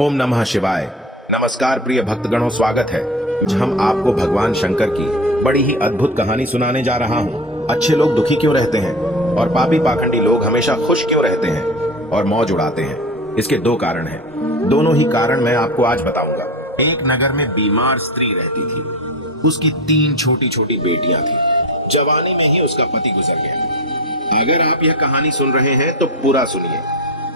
ओम नमः शिवाय। नमस्कार प्रिय भक्तगणों, स्वागत है। हम आपको भगवान शंकर की बड़ी ही अद्भुत कहानी सुनाने जा रहा हूँ। अच्छे लोग दुखी क्यों रहते हैं और पापी पाखंडी लोग हमेशा खुश क्यों रहते हैं और मौज उड़ाते हैं? इसके दो कारण हैं। दोनों ही कारण मैं आपको आज बताऊंगा। एक नगर में बीमार स्त्री रहती थी। उसकी 3 छोटी छोटी बेटियां थी। जवानी में ही उसका पति गुजर गया। अगर आप यह कहानी सुन रहे हैं तो पूरा सुनिए।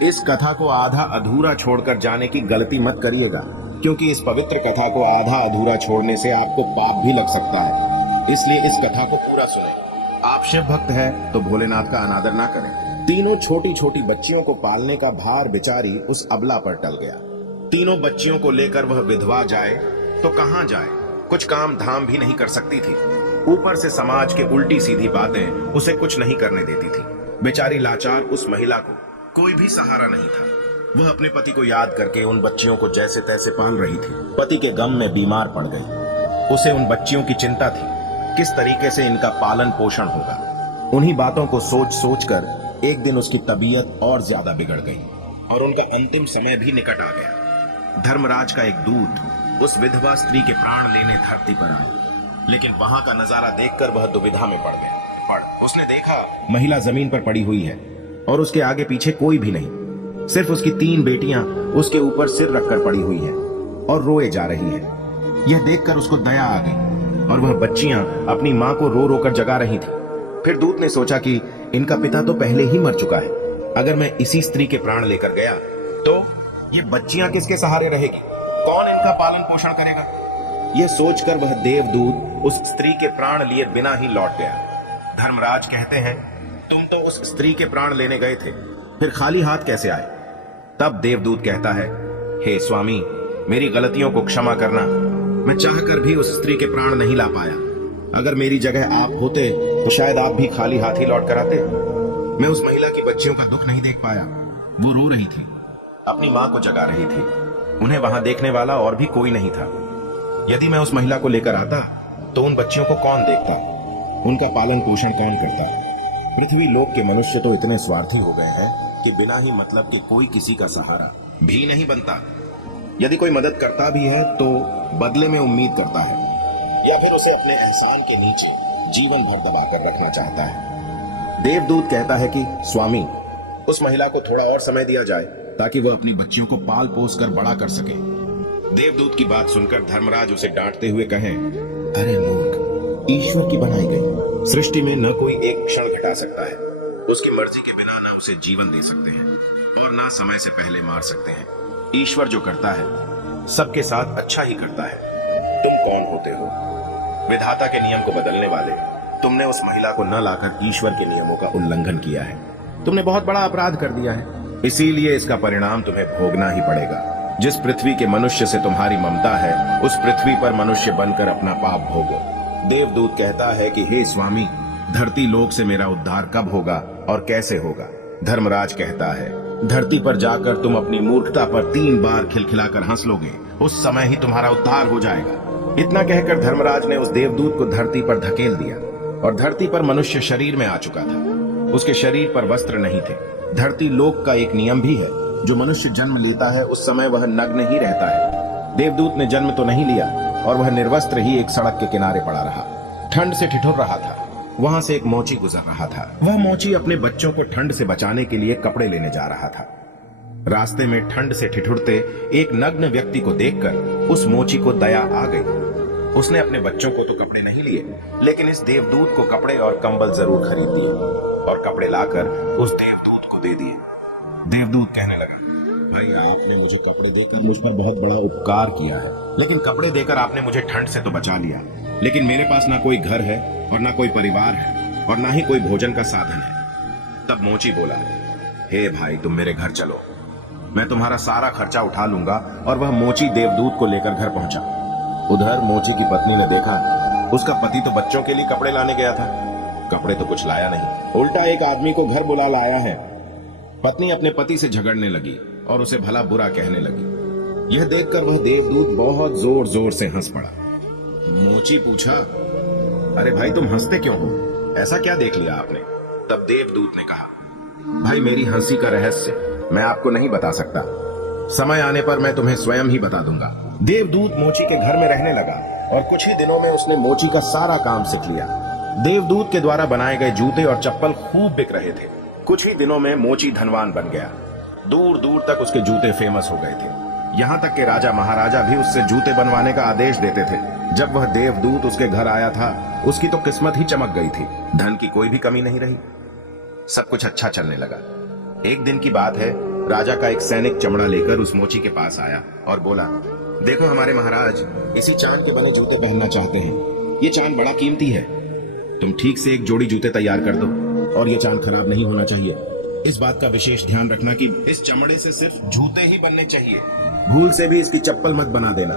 इस कथा को आधा अधूरा छोड़कर जाने की गलती मत करिएगा, क्योंकि इस पवित्र कथा को आधा अधूरा छोड़ने से आपको पाप भी लग सकता है। इसलिए इस कथा को पूरा सुनें। आप शिव भक्त हैं तो भोलेनाथ का अनादर ना करें। तीनों छोटी छोटी बच्चियों को पालने का भार बेचारी उस अबला पर टल गया। तीनों बच्चियों को लेकर वह विधवा जाए तो कहां जाए? कुछ काम धाम भी नहीं कर सकती थी। ऊपर से समाज के उल्टी सीधी बातें उसे कुछ नहीं करने देती थी। बेचारी लाचार उस महिला को कोई भी सहारा नहीं था। वह अपने पति को याद करके उन बच्चियों को जैसे तैसे पाल रही थी। पति के गम में बीमार पड़ गई। उसे उन बच्चियों की चिंता थी, किस तरीके से इनका पालन पोषण होगा। उन्हीं बातों को सोच सोच कर एक दिन उसकी तबीयत और ज्यादा बिगड़ गई और उनका अंतिम समय भी निकट आ गया। धर्मराज का एक दूत उस विधवा स्त्री के प्राण लेने धरती पर आया, लेकिन वहां का नजारा देखकर वह दुविधा में पड़ गया। उसने देखा महिला जमीन पर पड़ी हुई है और उसके आगे पीछे कोई भी नहीं। सिर्फ उसकी 3 बेटियां उसके ऊपर सिर रखकर पड़ी हुई हैं और रोए जा रही हैं। यह देखकर उसको दया आ गई और वह बच्चियां अपनी मां को रो रो कर जगा रही थी। फिर दूत ने सोचा कि इनका पिता तो पहले ही मर चुका है। अगर मैं इसी स्त्री के प्राण लेकर गया तो ये बच्चियां किसके सहारे रहेगी? कौन इनका पालन पोषण करेगा? यह सोचकर वह देवदूत उस स्त्री के प्राण लिए बिना ही लौट गया। धर्मराज कहते हैं, तुम तो उस स्त्री के प्राण लेने गए थे, फिर खाली हाथ कैसे आए? तब देवदूत कहता है, हे स्वामी, मेरी गलतियों को क्षमा करना। मैं चाहकर भी उस स्त्री के प्राण नहीं ला पाया। अगर मेरी जगह आप होते तो शायद आप भी खाली हाथ ही लौट कर आते। मैं उस महिला की बच्चियों का दुख नहीं देख पाया। वो रो रही थी, अपनी मां को जगा रही थी। उन्हें वहां देखने वाला और भी कोई नहीं था। यदि मैं उस महिला को लेकर आता तो उन बच्चियों को कौन देखता? उनका पालन पोषण कौन करता? पृथ्वी लोक के मनुष्य तो इतने स्वार्थी हो गए हैं कि बिना ही मतलब के कोई किसी का सहारा भी नहीं बनता। यदि कोई मदद करता भी है तो बदले में उम्मीद करता है, या फिर उसे अपने एहसान के नीचे जीवन भर दबाकर रखना चाहता है। देवदूत कहता है कि स्वामी, उस महिला को थोड़ा और समय दिया जाए ताकि वह अपनी बच्चियों को पाल पोस कर बड़ा कर सके। देवदूत की बात सुनकर धर्मराज उसे डांटते हुए कहें, अरे मूर्ख, ईश्वर की बनाई गई सृष्टि में न कोई एक क्षण घटा सकता है। उसकी मर्जी के बिना ना उसे जीवन दे सकते हैं और ना समय से पहले मार सकते हैं। ईश्वर जो करता है सबके साथ अच्छा ही करता है। तुम कौन होते हो विधाता के नियम को बदलने वाले? तुमने उस महिला को न लाकर ईश्वर के नियमों का उल्लंघन किया है। तुमने बहुत बड़ा अपराध कर दिया है, इसीलिए इसका परिणाम तुम्हें भोगना ही पड़ेगा। जिस पृथ्वी के मनुष्य से तुम्हारी ममता है, उस पृथ्वी पर मनुष्य बनकर अपना पाप भोगो। देवदूत कहता है कि हे स्वामी, धरती लोक से मेरा उद्धार कब होगा और कैसे होगा? धर्मराज कहता है, धरती पर जाकर तुम अपनी मूर्खता पर 3 बार खिलखिलाकर हंस लोगे, उस समय ही तुम्हारा उद्धार हो जाएगा। इतना कहकर धर्मराज ने उस देवदूत को धरती पर धकेल दिया और धरती पर मनुष्य शरीर में आ चुका था। उसके शरीर पर वस्त्र नहीं थे। धरती लोक का एक नियम भी है, जो मनुष्य जन्म लेता है उस समय वह नग्न ही रहता है। देवदूत ने जन्म तो नहीं लिया और वह निर्वस्त्र ही एक सड़क के किनारे पड़ा रहा। ठंड से ठिठुर रहा था। वहां से एक मोची गुजर रहा था। वह मोची अपने बच्चों को ठंड से बचाने के लिए कपड़े लेने जा रहा था। रास्ते में ठंड से ठिठुरते एक नग्न व्यक्ति को देखकर उस मोची को दया आ गई। उसने अपने बच्चों को तो कपड़े नहीं लिए, लेकिन इस देवदूत को कपड़े और कंबल जरूर खरीद दिए और कपड़े लाकर उस देवदूत को दे दिए। देवदूत कहने लगा, भाई, आपने मुझे कपड़े देकर मुझ पर बहुत बड़ा उपकार किया है, लेकिन कपड़े देकर आपने मुझे ठंड से तो बचा लिया, लेकिन मेरे पास ना कोई घर है और ना कोई परिवार है और ना ही कोई भोजन का साधन है। तब मोची बोला, हे भाई, तुम मेरे घर चलो, मैं तुम्हारा सारा खर्चा उठा लूंगा। और वह मोची देवदूत को लेकर घर पहुंचा। उधर मोची की पत्नी ने देखा उसका पति तो बच्चों के लिए कपड़े लाने गया था, कपड़े तो कुछ लाया नहीं, उल्टा एक आदमी को घर बुला लाया है। पत्नी अपने पति से झगड़ने लगी और उसे भला बुरा कहने लगी। यह देखकर वह देवदूत बहुत जोर जोर से हंस पड़ा। मोची पूछा, अरे भाई, तुम हंसते क्यों हो? ऐसा क्या देख लिया आपने? तब देवदूत ने कहा, भाई, मेरी हंसी का रहस्य मैं आपको नहीं बता सकता, समय आने पर मैं तुम्हें स्वयं ही बता दूंगा। देवदूत मोची के घर में रहने लगा और कुछ ही दिनों में उसने मोची का सारा काम सीख लिया। देवदूत के द्वारा बनाए गए जूते और चप्पल खूब बिक रहे थे। कुछ ही दिनों में मोची धनवान बन गया। दूर दूर तक उसके जूते फेमस हो गए थे। यहाँ तक कि राजा महाराजा भी उससे जूते बनवाने का आदेश देते थे। जब वह देवदूत उसके घर आया था, उसकी तो किस्मत ही चमक गई थी। धन की कोई भी कमी नहीं रही। सब कुछ अच्छा चलने लगा। एक दिन की बात है, राजा का एक सैनिक चमड़ा लेकर उस मोची के पास आया और बोला, देखो हमारे महाराज, इसी चांद के बने जूते पहनना चाहते हैं। ये चांद बड़ा कीमती है। तुम ठीक से एक जोड़ी जूते तैयार कर दो और ये चांद खराब नहीं होना चाहिए। इस बात का विशेष ध्यान रखना कि इस चमड़े से सिर्फ जूते ही बनने चाहिए। भूल से भी इसकी चप्पल मत बना देना।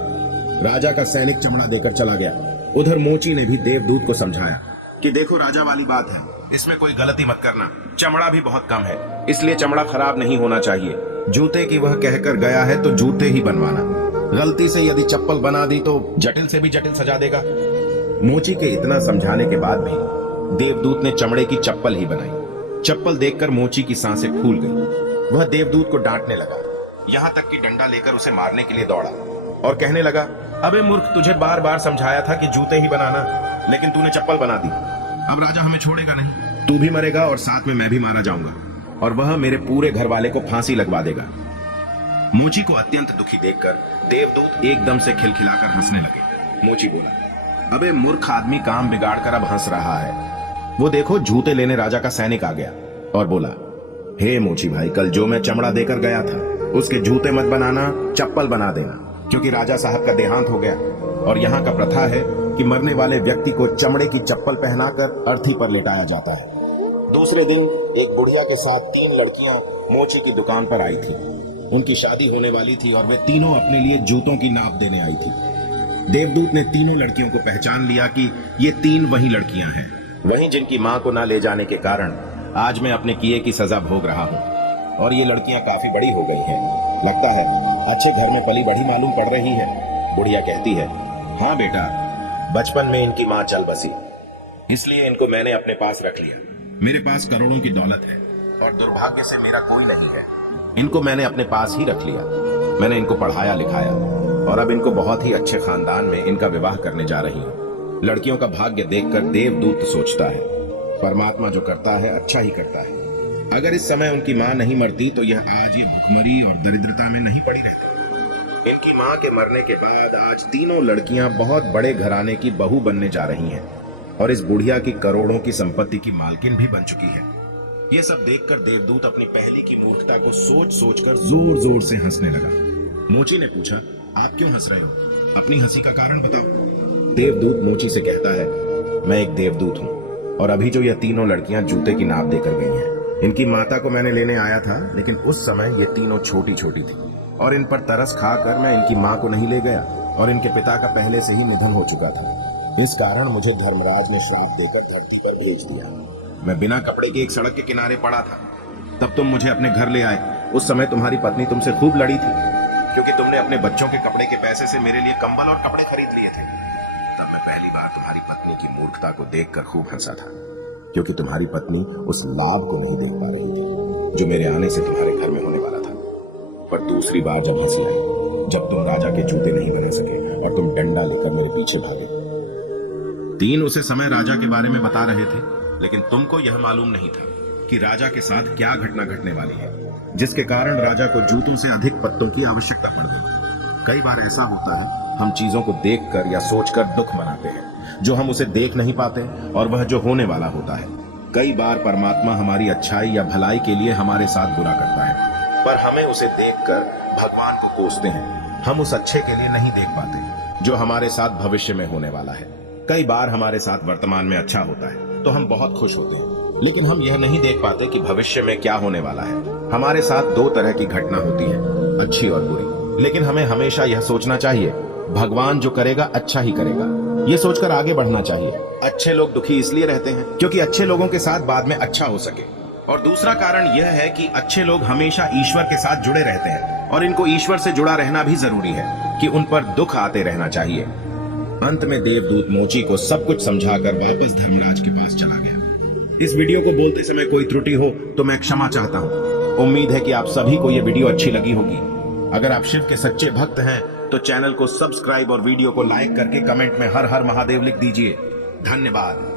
राजा का सैनिक चमड़ा देकर चला गया। उधर मोची ने भी देवदूत को समझाया कि देखो राजा वाली बात है, इसमें कोई गलती मत करना। चमड़ा भी बहुत कम है, इसलिए चमड़ा खराब नहीं होना चाहिए। जूते की वह कहकर गया है तो जूते ही बनवाना। गलती से यदि चप्पल बना दी तो जटिल से भी जटिल सजा देगा। मोची के इतना समझाने के बाद भी देवदूत ने चमड़े की चप्पल ही बनाई। चप्पल देखकर मोची की सांसें फूल गई। वह देवदूत को डांटने लगा, यहाँ तक कि डंडा लेकर उसे मारने के लिए दौड़ा और कहने लगा, अबे मूर्ख, तुझे बार बार समझाया था कि जूते ही बनाना, लेकिन तूने चप्पल बना दी। अब राजा हमें छोड़ेगा नहीं, तू भी मरेगा और साथ में मैं भी मारा जाऊंगा और वह मेरे पूरे घर वाले को फांसी लगवा देगा। मोची को अत्यंत दुखी देखकर देवदूत एकदम से खिलखिलाकर हंसने लगे। मोची बोला, अबे मूर्ख आदमी, काम बिगाड़ कर अब हंस रहा है। वो देखो, जूते लेने राजा का सैनिक आ गया और बोला, हे मोची भाई, कल जो मैं चमड़ा देकर गया था उसके जूते मत बनाना, चप्पल बना देना, क्योंकि राजा साहब का देहांत हो गया और यहाँ का प्रथा है कि मरने वाले व्यक्ति को चमड़े की चप्पल पहनाकर अर्थी पर लेटाया जाता है। दूसरे दिन एक बुढ़िया के साथ 3 लड़कियां मोची की दुकान पर आई थी। उनकी शादी होने वाली थी और वे तीनों अपने लिए जूतों की नाप देने आई थी। देवदूत ने तीनों लड़कियों को पहचान लिया कि ये 3 वही लड़कियां हैं, वहीं जिनकी मां को ना ले जाने के कारण आज मैं अपने किए की सजा भोग रहा हूं। और ये लड़कियां काफी बड़ी हो गई हैं। लगता है अच्छे घर में पली बढ़ी मालूम पड़ रही है। बुढ़िया कहती है, हाँ बेटा, बचपन में इनकी मां चल बसी, इसलिए इनको मैंने अपने पास रख लिया। मेरे पास करोड़ों की दौलत है और दुर्भाग्य से मेरा कोई नहीं है। इनको मैंने अपने पास ही रख लिया। मैंने इनको पढ़ाया लिखाया और अब इनको बहुत ही अच्छे खानदान में इनका विवाह करने जा रही हूँ। लड़कियों का भाग्य देखकर देवदूत सोचता है, परमात्मा जो करता है अच्छा ही करता है। अगर इस समय उनकी मां नहीं मरती तो यह आज ये भुखमरी और दरिद्रता में नहीं पड़ी रहती। इनकी मां के मरने के बाद आज तीनों लड़कियां बहुत बड़े घराने की बहू बनने जा रही हैं और इस बुढ़िया की करोड़ों की संपत्ति की मालकिन भी बन चुकी है। यह सब देखकर देवदूत अपनी पहली की मूर्खता को सोच सोचकर जोर जोर से हंसने लगा। मोची ने पूछा, आप क्यों हंस रहे हो? अपनी हंसी का कारण बताओ। देवदूत मोची से कहता है, मैं एक देवदूत हूँ और अभी जो यह तीनों लड़कियां जूते की नाप देकर गई हैं, इनकी माता को मैंने लेने आया था, लेकिन उस समय ये तीनों छोटी छोटी थी और इन पर तरस खाकर मैं इनकी मां को नहीं ले गया और इनके पिता का पहले से ही निधन हो चुका था। इस कारण मुझे धर्मराज ने श्राप देकर धरती पर भेज दिया। मैं बिना कपड़े के एक सड़क के किनारे पड़ा था। तब तुम मुझे अपने घर ले आए। उस समय तुम्हारी पत्नी तुमसे खूब लड़ी थी क्योंकि तुमने अपने बच्चों के कपड़े के पैसे से मेरे लिए कंबल और कपड़े खरीद लिए थे। तब मैं पहली बार तुम्हारी पत्नी की मूर्खता को देखकर खूब हंसा था, क्योंकि तुम्हारी पत्नी उस लाभ को नहीं देख पा रही थी जो मेरे आने से तुम्हारे घर में होने वाला था। पर दूसरी बार जब हंसी आई, जब तुम राजा के जूते नहीं बना सके और तुम डंडा लेकर मेरे पीछे भागे। 3 उसे समय राजा के बारे में बता रहे थे, लेकिन तुमको यह मालूम नहीं था कि राजा के साथ क्या घटना घटने वाली है, जिसके कारण राजा को जूतों से अधिक पत्तों की आवश्यकता पड़ गई। कई बार ऐसा होता है, हम चीजों को देखकर या सोचकर दुख मनाते हैं जो हम उसे देख नहीं पाते और वह जो होने वाला होता है। कई बार परमात्मा हमारी अच्छाई या भलाई के लिए हमारे साथ बुरा करता है, पर हमें उसे देखकर भगवान को कोसते हैं। हम उस अच्छे के लिए नहीं देख पाते जो हमारे साथ भविष्य में होने वाला है। कई बार हमारे साथ वर्तमान में अच्छा होता है तो हम बहुत खुश होते हैं, लेकिन हम यह नहीं देख पाते कि भविष्य में क्या होने वाला है। हमारे साथ 2 तरह की घटना होती है, अच्छी और बुरी, लेकिन हमें हमेशा यह सोचना चाहिए भगवान जो करेगा अच्छा ही करेगा। ये सोचकर आगे बढ़ना चाहिए। अच्छे लोग दुखी इसलिए रहते हैं क्योंकि अच्छे लोगों के साथ बाद में अच्छा हो सके, और दूसरा कारण यह है कि अच्छे लोग हमेशा ईश्वर के साथ जुड़े रहते हैं और इनको ईश्वर से जुड़ा रहना भी जरूरी है कि उन पर दुख आते रहना चाहिए। अंत में देवदूत मोची को सब कुछ समझाकर वापस धर्मराज के पास चला गया। इस वीडियो को बोलते समय कोई त्रुटि हो तो मैं क्षमा चाहता हूँ। उम्मीद है कि आप सभी को यह वीडियो अच्छी लगी होगी। अगर आप शिव के सच्चे भक्त हैं तो चैनल को सब्सक्राइब और वीडियो को लाइक करके कमेंट में हर हर महादेव लिख दीजिए। धन्यवाद।